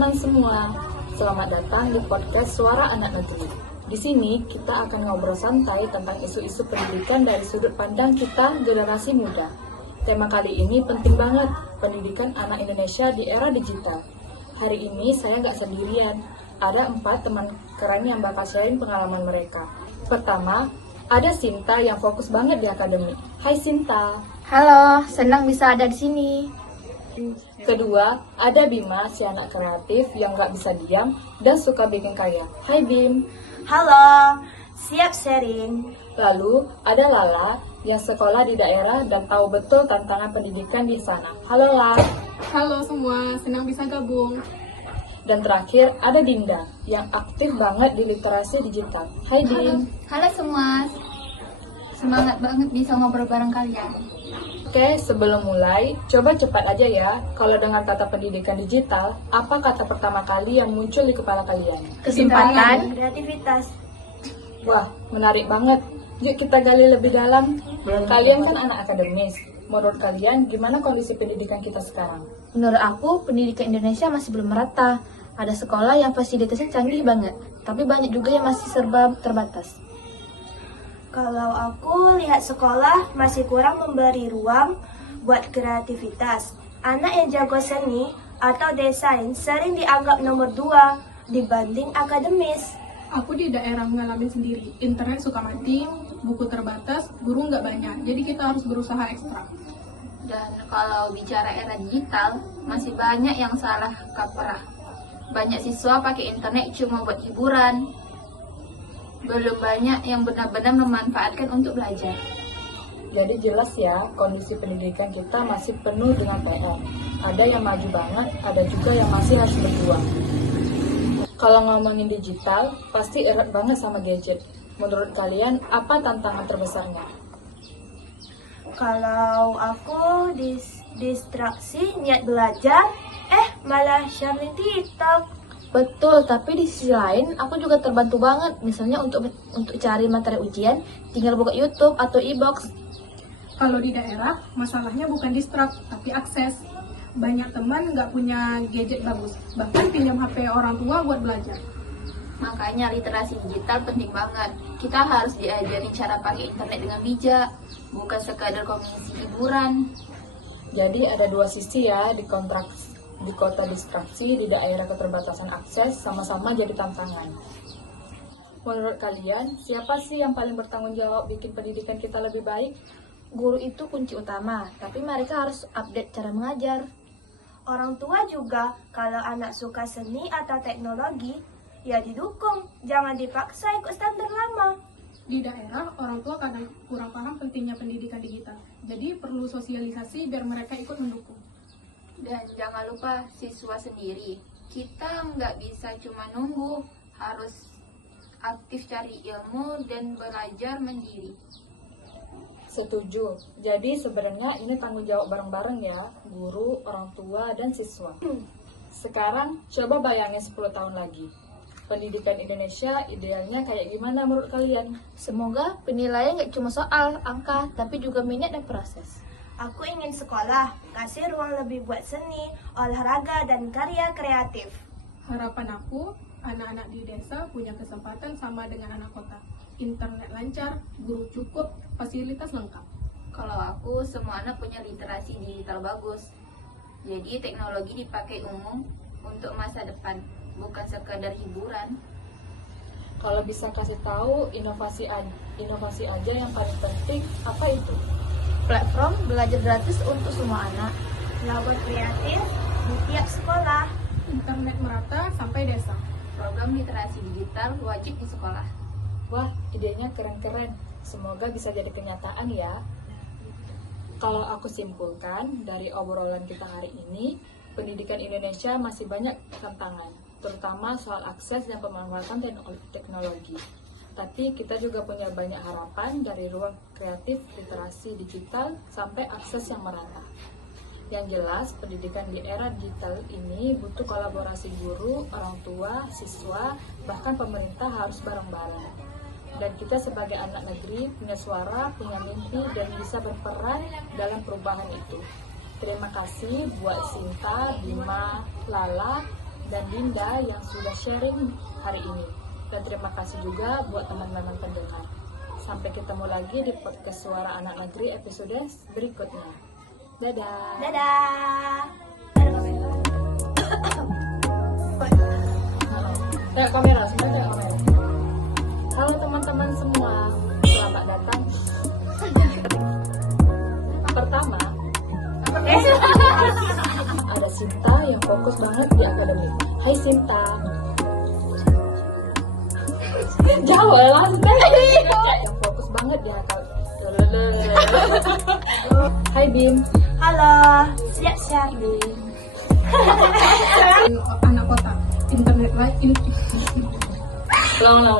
teman-teman semua, selamat datang di podcast Suara Anak Negeri. Di sini kita akan ngobrol santai tentang isu-isu pendidikan dari sudut pandang kita generasi muda. Tema kali ini penting banget, pendidikan anak Indonesia di era digital. Hari ini saya nggak sendirian, ada 4 teman keren yang bakal sharing pengalaman mereka. Pertama, ada Sinta yang fokus banget di akademik. Hai Sinta. Halo, senang bisa ada di sini. Kedua, ada Bima, si anak kreatif yang gak bisa diam dan suka bikin karya. Hai Bim. Halo, siap sharing. Lalu, ada Lala yang sekolah di daerah dan tahu betul tantangan pendidikan di sana. Halo Lala. Halo semua, senang bisa gabung. Dan terakhir, ada Dinda yang aktif banget di literasi digital. Hai Din. Halo semua, semangat banget bisa ngobrol bareng kalian. Oke, sebelum mulai, coba cepat aja ya. Kalau dengar kata pendidikan digital, apa kata pertama kali yang muncul di kepala kalian? Kesempatan, kreativitas. Wah, menarik banget. Yuk kita gali lebih dalam. Kalian kan anak akademis. Menurut kalian, gimana kondisi pendidikan kita sekarang? Menurut aku, pendidikan Indonesia masih belum merata. Ada sekolah yang fasilitasnya canggih banget, tapi banyak juga yang masih serba terbatas. Kalau aku lihat sekolah masih kurang memberi ruang buat kreativitas. Anak yang jago seni atau desain sering dianggap nomor 2 dibanding akademis. Aku di daerah mengalami sendiri, internet suka mati, buku terbatas, guru nggak banyak, jadi kita harus berusaha ekstra. Dan kalau bicara era digital, masih banyak yang salah kaprah. Banyak siswa pakai internet cuma buat hiburan. Belum banyak yang benar-benar memanfaatkan untuk belajar. Jadi jelas ya, kondisi pendidikan kita masih penuh dengan PR. Ada yang maju banget, ada juga yang masih harus berjuang. Kalau ngomongin digital, pasti erat banget sama gadget. Menurut kalian, apa tantangan terbesarnya? Kalau aku distraksi niat belajar, malah sharing TikTok. Betul, tapi di sisi lain aku juga terbantu banget. Misalnya untuk cari materi ujian, tinggal buka YouTube atau e-box. Kalau di daerah, masalahnya bukan distrak, tapi akses. Banyak teman nggak punya gadget bagus, bahkan pinjam HP orang tua buat belajar. Makanya literasi digital penting banget. Kita harus diajarin cara pakai internet dengan bijak, bukan sekadar komisi hiburan. Jadi ada 2 sisi ya di kota distraksi, di daerah keterbatasan akses, sama-sama jadi tantangan. Menurut kalian, siapa sih yang paling bertanggung jawab bikin pendidikan kita lebih baik? Guru itu kunci utama, tapi mereka harus update cara mengajar. Orang tua juga, kalau anak suka seni atau teknologi, ya didukung, jangan dipaksa ikut standar lama. Di daerah, orang tua kadang kurang paham pentingnya pendidikan digital, jadi perlu sosialisasi biar mereka ikut mendukung. Dan jangan lupa siswa sendiri. Kita nggak bisa cuma nunggu, harus aktif cari ilmu dan belajar mandiri. Setuju. Jadi sebenarnya ini tanggung jawab bareng-bareng ya, guru, orang tua, dan siswa. Sekarang coba bayangin 10 tahun lagi. Pendidikan Indonesia idealnya kayak gimana menurut kalian? Semoga penilaian nggak cuma soal angka, tapi juga minat dan proses. Aku ingin sekolah, kasih ruang lebih buat seni, olahraga, dan karya kreatif. Harapan aku, anak-anak di desa punya kesempatan sama dengan anak kota. Internet lancar, guru cukup, fasilitas lengkap. Kalau aku, semua anak punya literasi digital bagus. Jadi teknologi dipakai umum untuk masa depan, bukan sekadar hiburan. Kalau bisa kasih tahu inovasi aja yang paling penting, apa itu? Platform belajar gratis untuk semua anak. Labor kreatif di tiap sekolah. Internet merata sampai desa. Program literasi digital wajib di sekolah. Wah, idenya keren-keren. Semoga bisa jadi kenyataan ya. Kalau aku simpulkan dari obrolan kita hari ini, pendidikan Indonesia masih banyak tantangan, terutama soal akses dan pemanfaatan teknologi. Tapi kita juga punya banyak harapan dari ruang kreatif, literasi digital, sampai akses yang merata. Yang jelas, pendidikan di era digital ini butuh kolaborasi guru, orang tua, siswa, bahkan pemerintah harus bareng-bareng. Dan kita sebagai anak negeri punya suara, punya mimpi, dan bisa berperan dalam perubahan itu. Terima kasih buat Sinta, Bima, Lala, dan Dinda yang sudah sharing hari ini. Dan terima kasih juga buat teman-teman pendengar. Sampai ketemu lagi di podcast Suara Anak Negeri episode berikutnya. Dadah. Dadah. Dadah. Tengok kamera, semua tengok kamera. Halo teman-teman semua, selamat datang. Pertama, ada Sinta yang fokus banget di akademik. Hai Sinta. Jauh lah, yang fokus banget di akademik. Hai Bim. Halo, siap sharing. Anak kota internet lain Ulang.